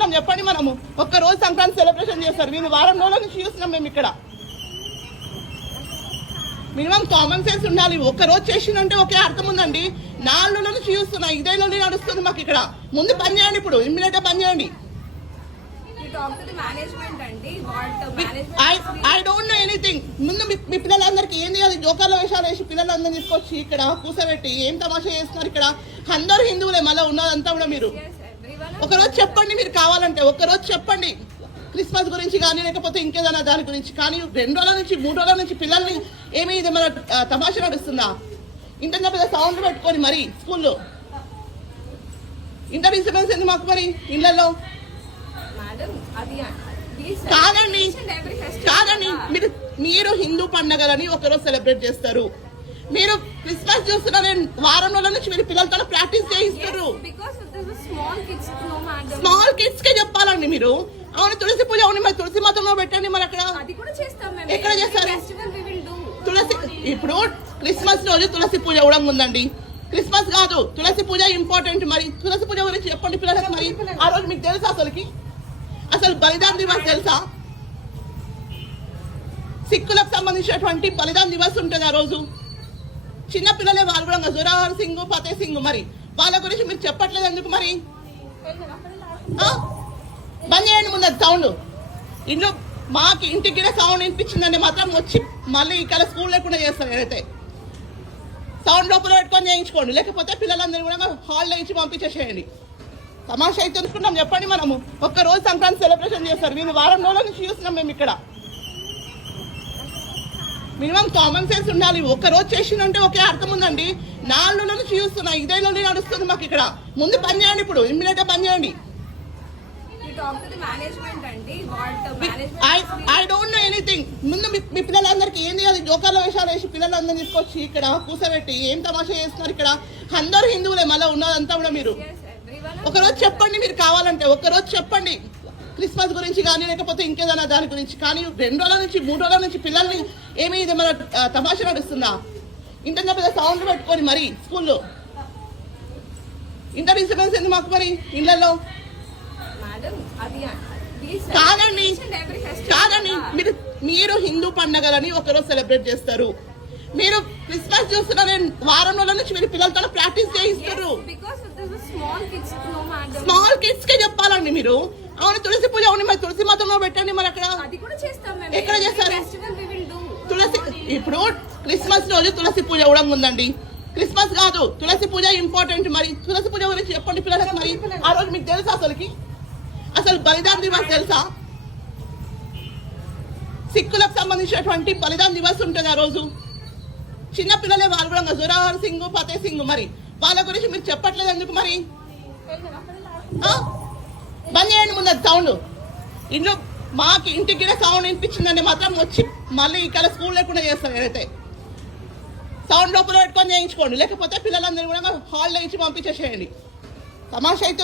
చేసుకుంటాం చెప్పండి? మనము ఒక్క రోజు సంక్రాంతి సెలబ్రేషన్ చేస్తారు, వీళ్ళు వారం రోజుల నుంచి చూస్తున్నాం మేము ఇక్కడ. మినిమం కామన్ సెన్స్ ఉండాలి. ఒక్క రోజు చేసిందంటే ఒకే అర్థం ఉందండి. 4 నెలల నుంచి చూస్తున్నా, ఇదే నుండి నడుస్తుంది మాకు ఇక్కడ. ముందు పని చేయండి, ఇప్పుడు ఇమ్మీడియట్ గా పని చేయండి. I don't know anything. ముందు మీ పిల్లలందరికీ ఏంది అది జోకాల వేషాలు వేసి పిల్లలందరినీ తీసుకొచ్చి ఇక్కడ కూర్చోబెట్టి ఏం తమాషా చేస్తున్నారు ఇక్కడ? అందరూ హిందువులే మళ్ళీ ఉన్నదంతా కూడా. మీరు ఒకరోజు చెప్పండి, మీరు కావాలంటే ఒక్కరోజు చెప్పండి క్రిస్మస్ గురించి కానీ లేకపోతే ఇంకేదైనా దాని గురించి. కానీ 2 రోజుల నుంచి 3 రోజుల నుంచి పిల్లల్ని ఏమి ఇది మన తమాషా నడుస్తుందా? ఇంత పెద్ద సౌండ్ పెట్టుకొని మరి స్కూల్లో ఇంత డిస్టర్బెన్స్ ఏంది మాకు మరి ఇళ్లలో? కాదండి కాదండి, మీరు హిందూ పండగలని ఒకరోజు సెలబ్రేట్ చేస్తారు. మీరు క్రిస్మస్ చూస్తున్న వారం రోజుల నుంచి మీరు పిల్లలతో ప్రాక్టీస్ చేయిస్తారు. స్మాల్ కిడ్స్ కే చెప్పాలండి మీరు. అవును, తులసి పూజ అవును, మరి తులసి మాతంలో పెట్టండి. మరి అక్కడ ఎక్కడ చేస్తారు తులసి? ఇప్పుడు క్రిస్మస్ రోజు తులసి పూజ కూడా ఉందండి. క్రిస్మస్ కాదు, తులసి పూజ ఇంపార్టెంట్. మరి తులసి పూజ గురించి చెప్పండి పిల్లలకి. మరి ఆ రోజు మీకు తెలుసా అసలు బలిదాన్ దివస్ తెలుసా? సిక్కులకు సంబంధించినటువంటి బలిదాన్ దివస్ ఉంటుంది ఆ రోజు. చిన్న పిల్లలే వాళ్ళు కూడా, జోరావర్ సింగ్, ఫతే సింగ్, మరి వాళ్ళ గురించి మీరు చెప్పట్లేదు ఎందుకు? మరి బంద్ చేయండి ముందు సౌండ్. ఇంట్లో మాకు ఇంటికి సౌండ్ వినిపించిందంటే మాత్రం వచ్చి మళ్ళీ ఇక్కడ స్కూల్ లేకుండా చేస్తారు. ఏదైతే సౌండ్ లోపల పెట్టుకొని చేయించుకోండి, లేకపోతే పిల్లలందరూ కూడా హాల్లో ఇచ్చి పంపించేసేయండి. తమాషా అయితే తెలుసుకుంటాం చెప్పండి? మనము ఒక్క రోజు సంక్రాంతి సెలబ్రేషన్ చేస్తారు, వీళ్ళు వారం రోజుల నుంచి చూస్తున్నాం మేము ఇక్కడ. మినిమం కామన్ సెన్స్ ఉండాలి. ఒక్క రోజు చేసిందంటే ఒకే అర్థం ఉందండి. 4 నెలల నుంచి చూస్తున్నా, ఇదే నుండి నడుస్తుంది మాకు ఇక్కడ. ముందు పని చేయండి, ఇప్పుడు ఇమ్మీడియట్ గా పని చేయండి. I don't know anything. ముందు మీ పిల్లలందరికీ ఏంది అది జోకాల వేషాలు వేసి పిల్లలందరినీ తీసుకొచ్చి ఇక్కడ కూర్చోబెట్టి ఏం తమాషా చేస్తున్నారు ఇక్కడ? అందరూ హిందువులే మళ్ళీ ఉన్నదంతా కూడా. మీరు ఒకరోజు చెప్పండి, మీరు కావాలంటే ఒక్కరోజు చెప్పండి క్రిస్మస్ గురించి కానీ లేకపోతే ఇంకేదైనా దాని గురించి. కానీ 2 రోజుల నుంచి 3 రోజుల నుంచి పిల్లల్ని ఏమి ఇది మన తమాషా నడుస్తుందా? ఇంత పెద్ద సౌండ్ పెట్టుకొని మరి స్కూల్లో ఇంత డిస్టర్బెన్స్ ఏంది మాకు మరి ఇళ్లలో? కాదండి కాదండి, మీరు హిందూ పండగలని ఒకరోజు సెలబ్రేట్ చేస్తారు. మీరు క్రిస్మస్ చూస్తున్న వారం రోజుల నుంచి మీరు పిల్లలతో ప్రాక్టీస్ చేయిస్తారు. స్మాల్ కిడ్స్ కే చెప్పాలండి మీరు. అవును, తులసి పూజ అవును, మరి తులసి మాతంలో పెట్టండి. మరి అక్కడ ఎక్కడ చేస్తారు తులసి? ఇప్పుడు క్రిస్మస్ రోజు తులసి పూజ కూడా ఉందండి. క్రిస్మస్ కాదు, తులసి పూజ ఇంపార్టెంట్. మరి తులసి పూజ గురించి చెప్పండి పిల్లలకి. మరి ఆ రోజు మీకు తెలుసా అసలు బలిదాన్ దివస్ తెలుసా? సిక్కులకు సంబంధించినటువంటి బలిదాన్ దివస్ ఉంటుంది ఆ రోజు. చిన్న పిల్లలే వాళ్ళు కూడా, జోరావర్ సింగ్, ఫతే సింగ్, మరి వాళ్ళ గురించి మీరు చెప్పట్లేదు ఎందుకు? మరి బంద్ చేయండి ముందు సౌండ్. ఇంట్లో మాకు ఇంటికి సౌండ్ వినిపించిందంటే మాత్రం వచ్చి మళ్ళీ ఇక్కడ స్కూల్ లేకుండా చేస్తారు. ఏదైతే సౌండ్ లోపల పెట్టుకొని చేయించుకోండి, లేకపోతే పిల్లలందరూ కూడా హాల్లో ఇచ్చి పంపించేసేయండి. తమాషా అయితే